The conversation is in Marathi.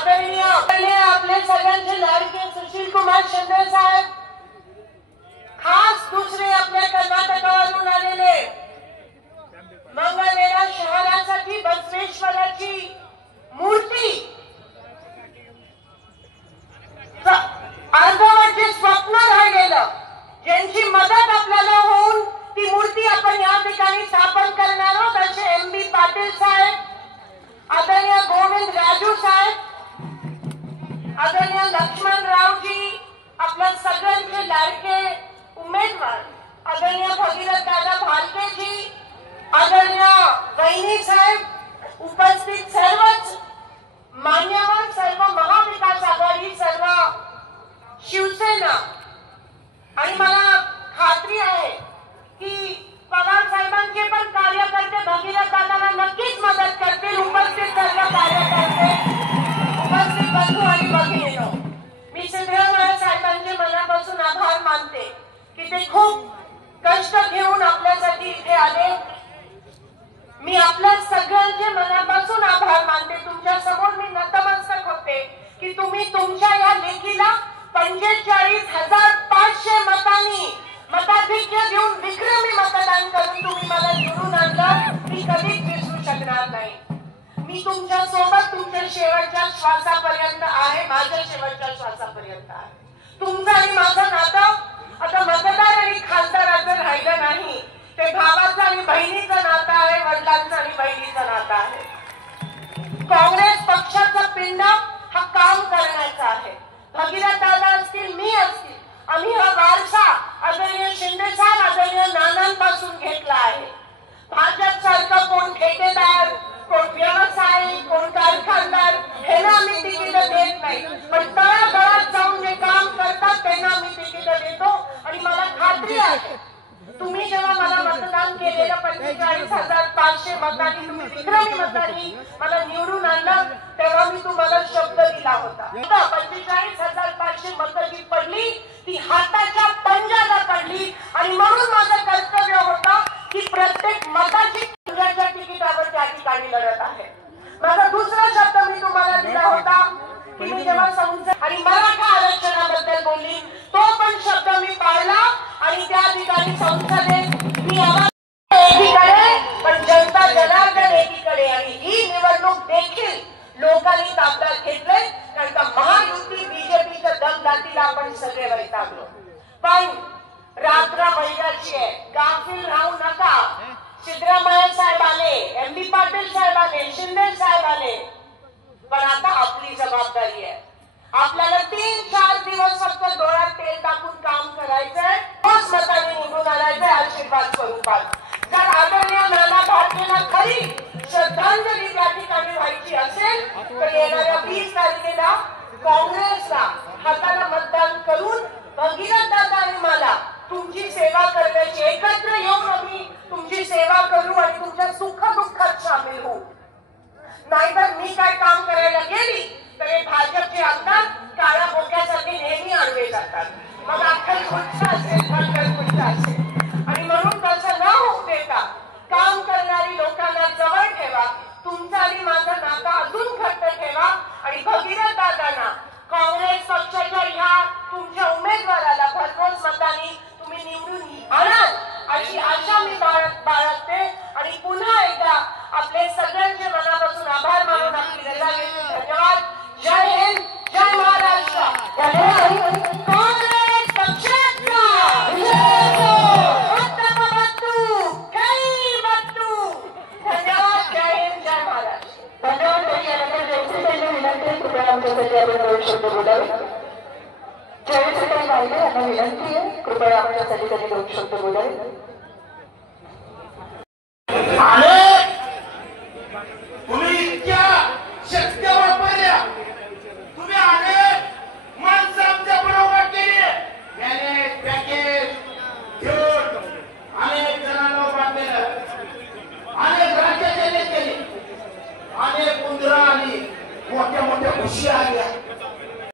आदरणीय आपले सगळ्यांचे लाडके सुशील कुमार शिंदे साहेब, खास दुसरे आपल्या कर्नाटकावरून आलेले, मंगळवेढा शहरासाठी बसवेश्वराची मूर्ती अर्धवट स्वप्न राहिलेलं, ज्यांची मदत आपल्याला होऊन ती मूर्ती आपण या ठिकाणी स्थापन करणार आहोत, असे एम.बी. पाटील साहेब, आदरणीय गोविंद राजू साहेब, आदरणीय लक्ष्मणरावजी, आपल्या सगळ्यांचे लाडके उमेदवार आदरणीय भगीरथ दादा भालकेजी, आदरणीय वहिनी साहेब, उपस्थित सर्वच मान्यवर, सर्व महाविकास आघाडी, सर्व शिवसेना, आणि मला खात्री आहे की पवार साहेबांचे पण कार्यकर्ते भगीरथ दादांना नक्कीच मदत करतील. उपस्थित सर्व कार्यकर्ते, उपस्थित बंधू आणि भगिनींनो, मी सिद्धरामय्या साहेबांचे मनापासून आभार मानते की ते खूप कष्ट घेऊन आपल्यासाठी इथे आले. मी आपल्या सगळ्यांचे मनापासून आभार मानते. तुमच्या समोर मी नतमस्तक होते की तुम्ही तुमच्या या लेखीला 45,500 मतांनी मताधिक्य देऊन विक्रमी मतदान करून तुम्ही मला निवडून आणलं. मी कधीच विसरू शकणार नाही. मी तुमच्या सोबत तुमच्या शेवटच्या श्वासापर्यंत आहे, माझ्या शेवटच्या श्वासापर्यंत आहे. तुमचं आणि माझं नातं आता मतदार आणि खासदाराचं राहिलं नाही, ते भावाचं आणि बहिणीचं नातं आहे, वडिलांचं आणि बहिणीचं नातं आहे. काँग्रेस पक्षाचा पिंड हा काम करण्याचा आहे. भगीरथ दादा असतील, मी असतील, आम्ही हा वारसा आदरणीय शिंदे साहेब, आदरणीय नानांपासून घेतला आहे. भाजप सारखं कोण ठेकेदार, कोण व्यवसायिक, कोण कारखानदार ह्यांना आम्ही तिकीट देत नाही, पण तळागाळात जाऊन जे काम करतात त्यांना आम्ही तिकीट देतो. आणि मला खात्री आहे तुम्ही जेव्हा मला मतदान केलेलं 45,500 मतांनी, तुम्ही विक्रमी मतांनी मला निवडून आणलं, तेव्हा मी तुम्हाला शब्द दिला होता. 45,500 मतं जी पडली ती हाताच्या पंजाला पडली, आणि म्हणून माझं कर्तव्य होतं की प्रत्येक मताची पंजाच्या तिकिटावर त्या ठिकाणी लढत आहे. माझा दुसरा शब्द मी तुम्हाला दिला होता की मी जेव्हा संसद आणि मराठा आरक्षणाबद्दल बोलली, तो पण शब्द मी पाळला. आणि त्या ठिकाणी संसदेत मी आवाज एकीकडे, पण जनता जनार्दन एकीकडे, आणि ही निवडणूक देखील लोकांनी ताब्यात घेतले, कारण का महायुती बीजेपीच्या दमदाटीला आपण सगळे वैतागलो. पण रात्र महिन्याची आहे, गाफील राहू नका. सिद्धरामय्या साहेब आले, एम.बी. पाटील साहेब आले, शिंदे साहेब आले, पण आता आपली जबाबदारी आहे. आपल्याला 3-4 दिवस फक्त डोळ्यात तेल टाकून काम करायचंय, रोज मताने निवडून आणायचंय आशीर्वाद स्वरूपात. जर आदरणीय नाना भालकेंना खरी श्रद्धांजली त्या ठिकाणी व्हायची असेल तर येणाऱ्या 20 तारखेला काँग्रेसला हाताला मतदान करून भगीरथ दादा आणि मला तुमची सेवा करण्याची, एकत्र येऊन आम्ही तुमची सेवा करू आणि तुमच्या सुख दुःखात सामील होऊ. नाहीतर मी काय काम करायला गेली तर हे भाजपचे आमदार काळ्या बोक्यासाठी नेहमी आडवे जातात. मग अख्खल खुर्च असेल, खडखल खुर्च असेल, आणि म्हणून तसं न होऊ देता काम करणारी लोकांना जवळ ठेवा. तुमचं आणि माझं नातं अजून घट्ट ठेवा. आणि भगीरथ दादांना, काँग्रेस पक्षाच्या ह्या तुमच्या उमेदवाराला भरघोस मतांनी तुम्ही निवडून आणाल अशी आशा मी बाळगते. आणि पुन्हा एकदा आपले सगळ्यांचे मनापासून आभार मानून आपली रजा घेते. धन्यवाद. जय हिंद, जय महाराष्ट्र. काँग्रेस पक्षाचा उत्तम बंधू, काही बंधू. धन्यवाद. जय हिंद, जय महाराष्ट्र. धन्यवाद. विनंती कृपया आमच्यासाठी आपण 2 शब्द बोलावे. ज्यावेळेस काही राहिले यांना विनंती आहे, कृपया आमच्यासाठी त्यांनी 2 शब्द बोलावे.